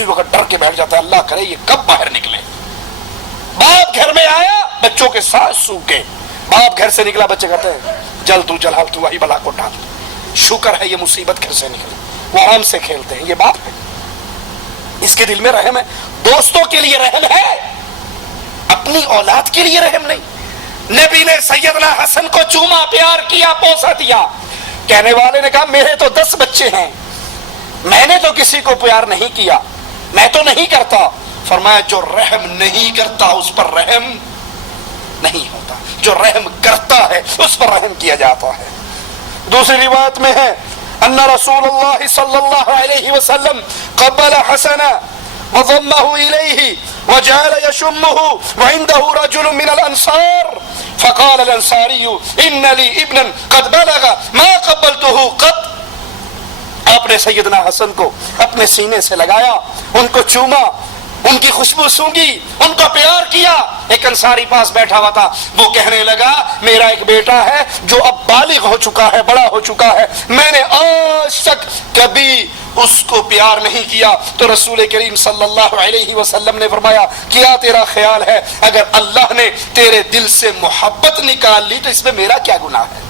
دوسری وقت ڈر کے بیٹھ جاتا ہے اللہ کرے یہ کب باہر نکلے. باپ گھر میں آیا بچوں کے ساتھ سوکھ گئے. باپ گھر سے نکلا بچے کہتے ہیں جل تو جل تو وہی بلا کو ڈال. شکر ہے یہ مصیبت گھر سے نکلی. وہ آرام سے کھیلتے ہیں. یہ باپ ہے, اس کے دل میں رحم ہے. دوستوں کے لیے رحم ہے, اپنی اولاد کے لیے رحم نہیں. نبی نے سیدنا حسن کو چوما, پیار کیا, پوسا دیا. کہنے والے نے کہا میرے تو 10 بچے ہیں, میں نے تو کسی کو پیار نہیں کیا, میں تو نہیں کرتا. فرمایا جو رحم نہیں کرتا اس پر رحم نہیں ہوتا, جو رحم کرتا ہے اس پر رحم کیا جاتا ہے. دوسری روایت میں ہے ان رسول اللہ صلی اللہ علیہ وسلم قبل حسن وضمه الیہ وجعل يشمه وعنده رجل من الانصار فقال الانصاری ان لی ابنا قد بلغ ما قبلته قط. آپ نے سیدنا حسن کو اپنے سینے سے لگایا, ان کو چوما, ان کی خوشبو سونگی, ان کو پیار کیا. ایک انصاری پاس بیٹھا ہوا تھا, وہ کہنے لگا میرا ایک بیٹا ہے جو اب بالغ ہو چکا ہے, بڑا ہو چکا ہے, میں نے آج تک کبھی اس کو پیار نہیں کیا. تو رسول کریم صلی اللہ علیہ وسلم نے فرمایا کیا تیرا خیال ہے اگر اللہ نے تیرے دل سے محبت نکال لی تو اس میں میرا کیا گناہ ہے؟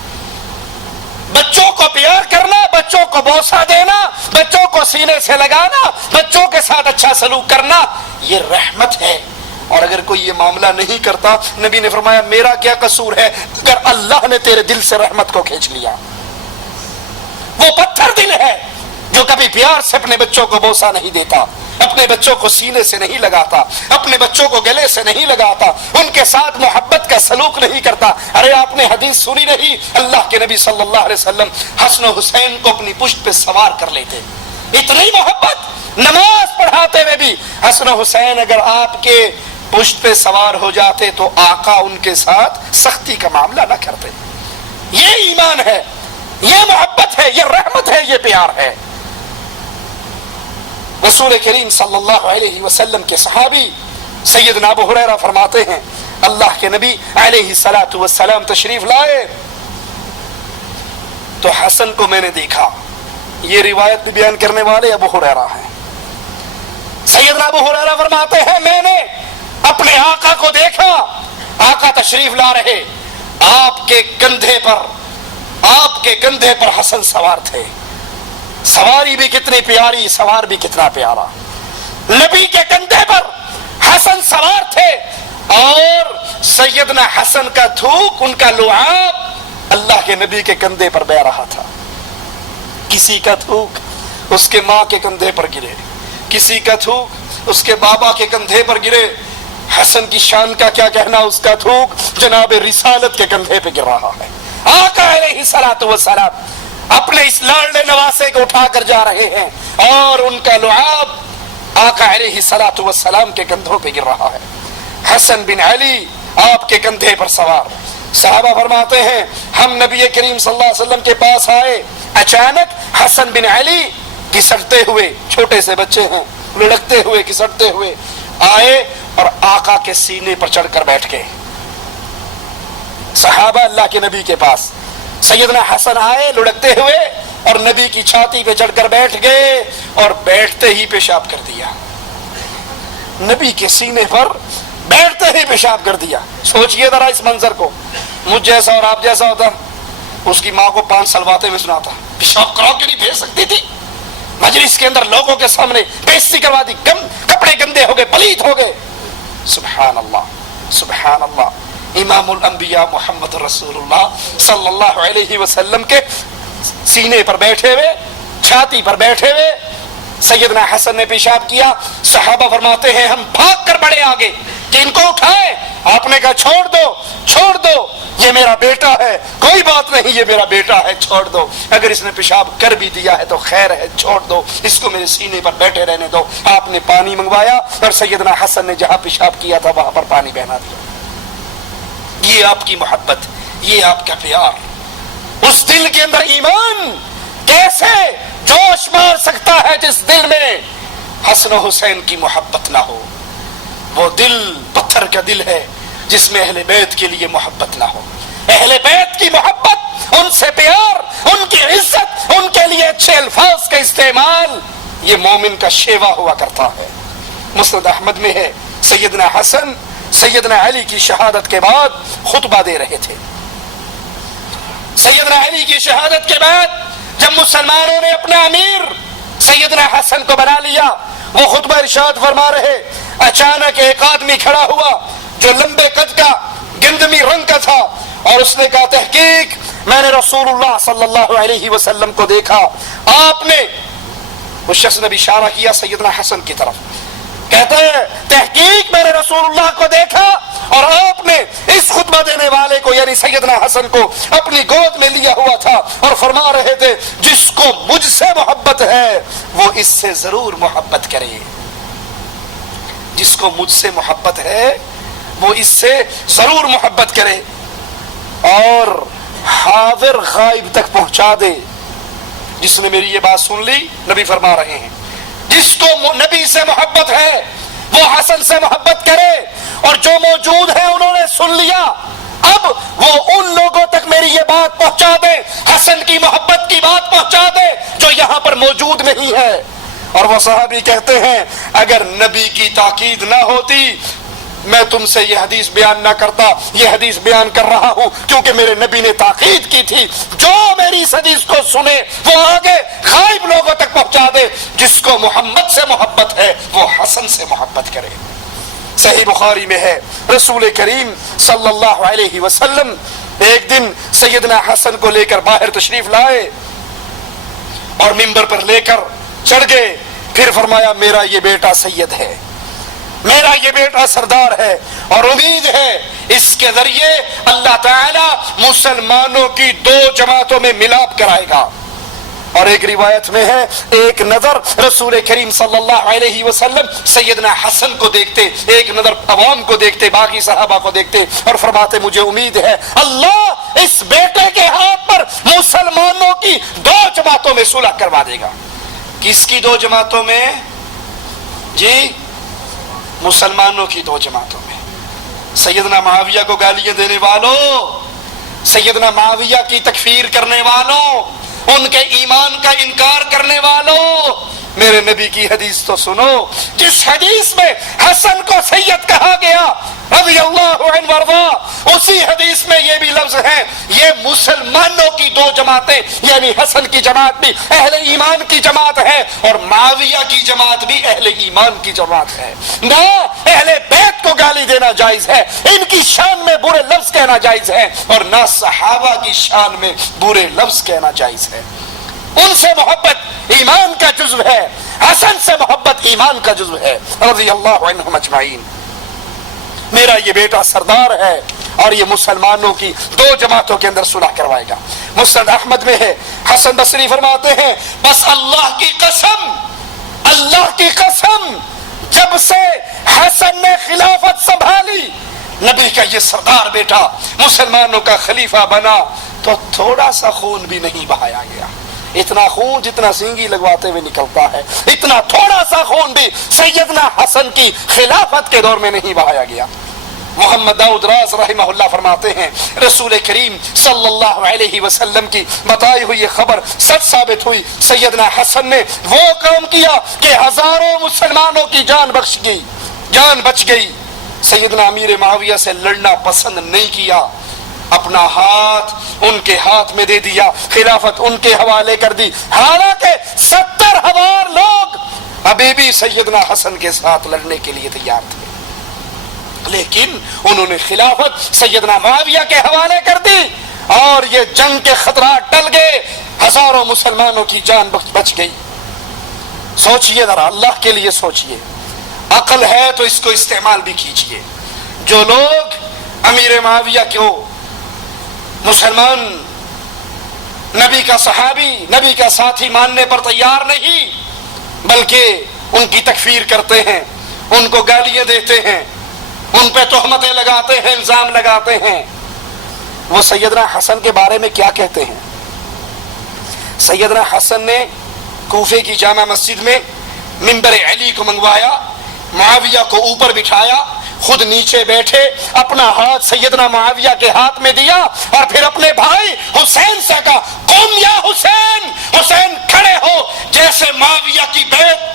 بچوں کو پیار کرنا, بچوں کو بوسہ دینا, بچوں کو سینے سے لگانا, بچوں کے ساتھ اچھا سلوک کرنا, یہ رحمت ہے. اور اگر کوئی یہ معاملہ نہیں کرتا, نبی نے فرمایا میرا کیا قصور ہے اگر اللہ نے تیرے دل سے رحمت کو کھینچ لیا. وہ پتھر دل ہے جو کبھی پیار سے اپنے بچوں کو بوسہ نہیں دیتا, اپنے بچوں کو سینے سے نہیں لگاتا, اپنے بچوں کو گلے سے نہیں لگاتا, ان کے ساتھ محبت کا سلوک نہیں کرتا. ارے آپ نے حدیث سنی نہیں, اللہ کے نبی صلی اللہ علیہ وسلم حسن و حسین کو اپنی پشت پہ سوار کر لیتے. اتنی محبت, نماز پڑھاتے ہوئے بھی حسن و حسین اگر آپ کے پشت پہ سوار ہو جاتے تو آقا ان کے ساتھ سختی کا معاملہ نہ کرتے. یہ ایمان ہے, یہ محبت ہے, یہ رحمت ہے, یہ پیار ہے. رسول کریم صلی اللہ علیہ وسلم کے صحابی سیدنا ابو ہریرہ فرماتے ہیں اللہ کے نبی علیہ الصلوۃ والسلام تشریف لائے تو حسن کو میں نے دیکھا. یہ روایت بھی بیان کرنے والے ابو ہریرہ ہیں. سیدنا ابو ہریرہ فرماتے ہیں میں نے اپنے آقا کو دیکھا, آقا تشریف لا رہے, آپ کے کندھے پر حسن سوار تھے. سواری بھی کتنی پیاری, سوار بھی کتنا پیارا. نبی کے کندھے پر حسن سوار تھے اور سیدنا حسن کا تھوک, ان کا لعاب اللہ کے نبی کے کندھے پر بہ رہا تھا. کسی کا تھوک اس کے ماں کے کندھے پر گرے, کسی کا تھوک اس کے بابا کے کندھے پر گرے. حسن کی شان کا کیا کہنا, اس کا تھوک جناب رسالت کے کندھے پہ گر رہا ہے. آقا علیہ الصلوۃ والسلام اپنے اس لاڈلے نواسے کو اٹھا کر جا رہے ہیں اور ان کا لعاب آقا علیہ الصلوۃ والسلام کے کندھوں پہ گر رہا ہے. حسن بن علی آپ کے کندھے پر سوار. صحابہ فرماتے ہیں ہم نبی کریم صلی اللہ علیہ وسلم کے پاس آئے, اچانک حسن بن علی گھسٹتے ہوئے, چھوٹے سے بچے ہیں, لڑکتے ہوئے گھسٹتے ہوئے آئے اور آقا کے سینے پر چڑھ کر بیٹھ گئے. صحابہ اللہ کے نبی کے پاس, سیدنا حسن آئے لڑکتے ہوئے اور نبی کی چھاتی پہ چڑھ کر بیٹھ گئے اور بیٹھتے ہی پیشاب کر دیا. نبی کے سینے پر بیٹھتے ہی پیشاب کر دیا. سوچئے ذرا اس منظر کو, مجھ جیسا اور آپ جیسا ہوتا, اس کی ماں کو 5 سلواتے میں سناتا, پیشاب کرا کے نہیں بھیج سکتی تھی, مجلس کے اندر لوگوں کے سامنے بےعزتی کروا دی, کپڑے گندے ہو گئے, پلیت ہو گئے. سبحان اللہ, سبحان اللہ. امام الانبیاء محمد رسول اللہ صلی اللہ علیہ وسلم کے سینے پر بیٹھے ہوئے, چھاتی پر بیٹھے ہوئے سیدنا حسن نے پیشاب کیا. صحابہ فرماتے ہیں ہم بھاگ کر بڑے آگے کہ ان کو اٹھائے. آپ نے کہا چھوڑ دو, چھوڑ دو, یہ میرا بیٹا ہے, کوئی بات نہیں, یہ میرا بیٹا ہے, چھوڑ دو. اگر اس نے پیشاب کر بھی دیا ہے تو خیر ہے, چھوڑ دو, اس کو میرے سینے پر بیٹھے رہنے دو. آپ نے پانی منگوایا اور سیدنا حسن نے جہاں پیشاب کیا تھا وہاں پر پانی بہنا دیا. یہ آپ کی محبت, یہ آپ کا پیار. اس دل کے اندر ایمان کیسے جوش مار سکتا ہے جس دل میں حسن و حسین کی محبت نہ ہو. وہ دل پتھر کا دل ہے جس میں اہل بیت کے لیے محبت نہ ہو. اہل بیت کی محبت, ان سے پیار, ان کی عزت, ان کے لیے اچھے الفاظ کا استعمال یہ مومن کا شیوا ہوا کرتا ہے۔ مسند احمد میں ہے سیدنا حسن سیدنا علی کی شہادت کے بعد خطبہ دے رہے تھے۔ سیدنا علی کی شہادت کے بعد جب مسلمانوں نے اپنا امیر سیدنا حسن کو بنا لیا، وہ خطبہ ارشاد فرما رہے، اچانک ایک آدمی کھڑا ہوا جو لمبے قد کا گندمی رنگ کا تھا، اور اس نے کہا تحقیق میں نے رسول اللہ صلی اللہ علیہ وسلم کو دیکھا۔ آپ نے، اس شخص نے بھی اشارہ کیا سیدنا حسن کی طرف، کہتا ہے تحقیق میں نے رسول اللہ کو دیکھا اور آپ نے اس خطبہ دینے والے کو یعنی سیدنا حسن کو اپنی گود میں لیا ہوا تھا اور فرما رہے تھے جس کو مجھ سے محبت ہے وہ اس سے ضرور محبت کرے، جس کو مجھ سے محبت ہے وہ اس سے ضرور محبت کرے اور حاضر غائب تک پہنچا دے۔ جس نے میری یہ بات سن لی، نبی فرما رہے ہیں جس کو نبی سے محبت ہے وہ حسن سے محبت کرے، اور جو موجود ہیں انہوں نے سن لیا، اب وہ ان لوگوں تک میری یہ بات پہنچا دے، حسن کی محبت کی بات پہنچا دے جو یہاں پر موجود نہیں ہے۔ اور وہ صحابی کہتے ہیں اگر نبی کی تاکید نہ ہوتی میں تم سے یہ حدیث بیان نہ کرتا، یہ حدیث بیان کر رہا ہوں کیونکہ میرے نبی نے تاکید کی تھی جو میری اس حدیث کو سنے وہ آگے غائب لوگوں تک پہنچا دے، جس کو محمد سے محبت ہے وہ حسن سے محبت کرے۔ صحیح بخاری میں ہے رسول کریم صلی اللہ علیہ وسلم ایک دن سیدنا حسن کو لے کر باہر تشریف لائے اور منبر پر لے کر چڑھ گئے، پھر فرمایا میرا یہ بیٹا سید ہے، میرا یہ بیٹا سردار ہے، اور امید ہے اس کے ذریعے اللہ تعالی مسلمانوں کی دو جماعتوں میں ملاپ کرائے گا۔ اور ایک روایت میں ہے ایک نظر رسول کریم صلی اللہ علیہ وسلم سیدنا حسن کو دیکھتے، ایک نظر عوام کو دیکھتے، باقی صحابہ کو دیکھتے اور فرماتے مجھے امید ہے اللہ اس بیٹے کے ہاتھ پر مسلمانوں کی دو جماعتوں میں صلح کروا دے گا۔ کس کی دو جماعتوں میں؟ جی مسلمانوں کی دو جماعتوں میں۔ سیدنا معاویہ کو گالیاں دینے والوں، سیدنا معاویہ کی تکفیر کرنے والوں، ان کے ایمان کا انکار کرنے والوں، میرے نبی کی حدیث تو سنو، جس حدیث میں حسن کو سید کہا گیا رضی اللہ عنہ وارضا، اسی حدیث میں یہ بھی لفظ ہے یہ مسلمانوں کی دو جماعتیں یعنی حسن کی جماعت بھی اہل ایمان کی جماعت ہے اور معاویہ کی جماعت بھی اہل ایمان کی جماعت ہے۔ نہ اہل بیت کو گالی دینا جائز ہے، ان کی شان میں برے لفظ کہنا جائز ہے، اور نہ صحابہ کی شان میں برے لفظ کہنا جائز ہے۔ ان سے محبت ایمان کا جزو ہے، حسن سے محبت ایمان کا جزو ہے رضی اللہ عنہم اجمعین۔ میرا یہ بیٹا سردار ہے اور یہ مسلمانوں کی دو جماعتوں کے اندر صلح کروائے گا۔ مسند احمد میں ہے حسن بصری فرماتے ہیں بس اللہ کی قسم، اللہ کی قسم، جب سے حسن نے خلافت سنبھالی، نبی کا یہ سردار بیٹا مسلمانوں کا خلیفہ بنا، تو تھوڑا سا خون بھی نہیں بہایا گیا۔ اتنا خون جتنا سینگی لگواتے ہوئے نکلتا ہے، اتنا تھوڑا سا خون بھی سیدنا حسن کی خلافت کے دور میں نہیں بہایا گیا۔ محمد داؤد راز رحمہ اللہ فرماتے ہیں رسول کریم صلی اللہ علیہ وسلم کی بتائی ہوئی خبر سچ ثابت ہوئی، سیدنا حسن نے وہ کام کیا کہ ہزاروں مسلمانوں کی جان بچ گئی۔ سیدنا امیر معاویہ سے لڑنا پسند نہیں کیا، اپنا ہاتھ ان کے ہاتھ میں دے دیا، خلافت ان کے حوالے کر دی، حالانکہ 70,000 لوگ ابھی بھی سیدنا حسن کے ساتھ لڑنے کے لیے تیار تھے، لیکن انہوں نے خلافت سیدنا معاویہ کے حوالے کر دی اور یہ جنگ کے خطرات ٹل گئے، ہزاروں مسلمانوں کی جان بچ گئی۔ سوچئے ذرا، اللہ کے لیے سوچئے، عقل ہے تو اس کو استعمال بھی کیجئے۔ جو لوگ امیر معاویہ کو مسلمان نبی کا صحابی، نبی کا ساتھی ماننے پر تیار نہیں، بلکہ ان کی تکفیر کرتے ہیں، ان کو گالیاں دیتے ہیں، ان پہ تہمتیں لگاتے ہیں، الزام لگاتے ہیں، وہ سیدنا حسن کے بارے میں کیا کہتے ہیں؟ سیدنا حسن نے کوفے کی جامع مسجد میں منبر علی کو منگوایا، معاویہ کو اوپر بٹھایا، خود نیچے بیٹھے، اپنا ہاتھ سیدنا معاویہ کے ہاتھ میں دیا اور پھر اپنے بھائی حسین سے کہا قم یا حسین، حسین کھڑے ہو، جیسے معاویہ کی بیعت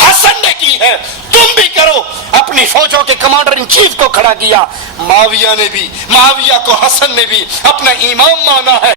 حسن نے کی ہے تم بھی کرو۔ اپنی فوجوں کے کمانڈر ان چیف کو کھڑا کیا، معاویہ کو حسن نے بھی اپنا امام مانا ہے۔